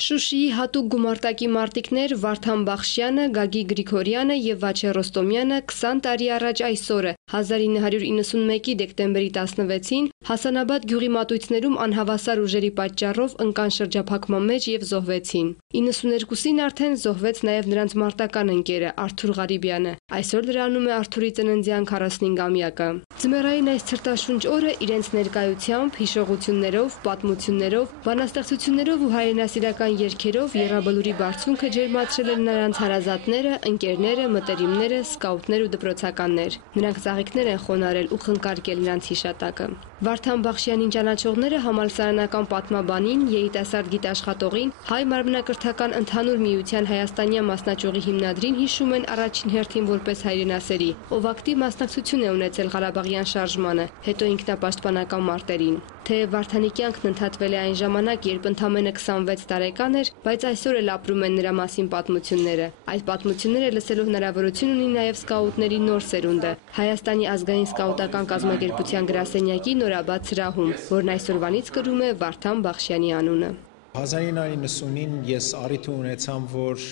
Շուշիի հատուկ գումարտակի մարտիկներ Վարդան Բախշյանը, Գագիկ Գրիգորյանը եւ Վաչե Ռոստոմյանը 20 տարի առաջ այսօրը 1991-ի դեկտեմբերի 16-ին Հասանաբադ գյուղի մատույցներում անհավասար ուժերի պատճառով ընկան շրջափակման մեջ եւ զոհվեցին։ 92-ին արդեն զոհվեց նաեւ նրանց մարտական ընկերը Արթուր Ղարիբյանը։ Այսօր դրանում է Արթուրի ծննդյան 45-ամյակը։ Ձմեռային այս ցրտաշունչ օրը իրենց ներկայությամբ, հիշողություններով, պատմություններով, բանաստեղծություններով ու հայրենասիրական երգերով Եռաբլուրի բարձունքը ջերմացրել են նրանց հարազատները, ընկերները, մտերիմները, սկաուտներ ու դպրոցականներ։ Նրանք ծաղիկներ են խոնարհել ու խնկարկել նրանց հիշատակը։ Վարդան Բախշյանին ճանաչողները համալսարանական պատմաբանին, երիտասարդ գիտաշխատողին, Հայ մարմնակրթական ընդհանուր միության հայաստանյան մասնաճյուղի հիմնադրին հիշում են առաջին հերթին որպես հայրենասերի, ով ակտիվ մասնակցություն է ունեցել Ղարաբաղյան շարժմանը, հետո ինքնապաշտպանական մարտերին։ Թեև Վարդանի կյանքն ընդհատվել է այն ժամանակ, երբ ընդամենը 26 տարեկան էր, բայց այսօր էլ ապրում են նրա մասին պատմությունները։ Այդ պատմությունները լսելու հնարավորություն ունի նաև սկաուտների նոր սերունդը, Հայաստանի ազգային սկաուտական կազմակերպության գրասենյակի նորաբաց սրահում, որն այսօրվանից կրում է Վարդան Բախշյանի անունը։ 1990-ին ես առիթ ունեցամ, որ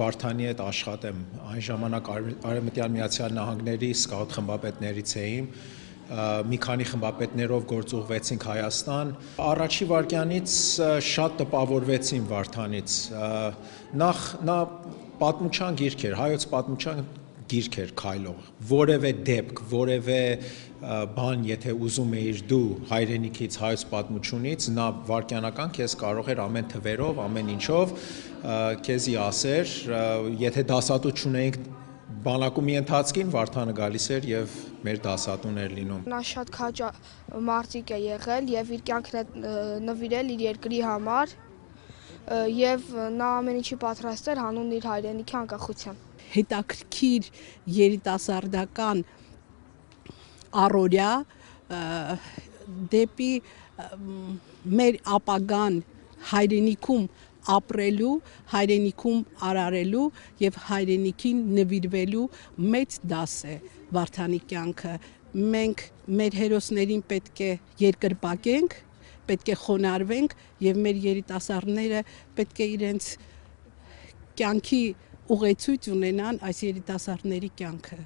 Վարդանի հետ աշխատեմ, այն ժամանակ Արևմտյան Միացյալ Նահանգների սկաուտ խմբապետներից էի, մի քանի խմբապետներով գործուղվեցինք Հայաստան։ Առաջի վայրկյանից շատ տպավորվեցին Վարդանից։ Նա պատմության գիրք էր, հայոց պատմության գիրք էր քայլող, որևէ դեպք, որևէ բան, եթե ուզում էիր դու հայրենիքից, հայոց պատմությունից, նա վայրկյանական քեզ կարող էր ամեն թվերով, ամեն ինչով քեզի ասեր, եթե դասատու չունեինք բանակումի ընթացքին Վարդանը գալիս էր եւ մեր դասատուն էր լինում։ Նա շատ քաջ մարդիկ է եղել եւ իր կյանքն է նվիրել իր երկրի համար եւ նա ամեն ինչի պատրաստ էր հանուն իր հայրենիքի անկախության։ Հետաքրքիր երիտասարդական առօրյա դեպի մեր ապագան հայրենիքում ապրելու, հայրենիքում արարելու եւ հայրենիքին նվիրվելու մեծ դաս է Վարդանի կյանքը։ Մենք մեր հերոսներին պետք է երկրպագենք, պետք է խոնարհվենք եւ մեր երիտասարդները պետք է իրենց կյանքի ուղեցույց ունենան այս երիտասարդների կյանքը։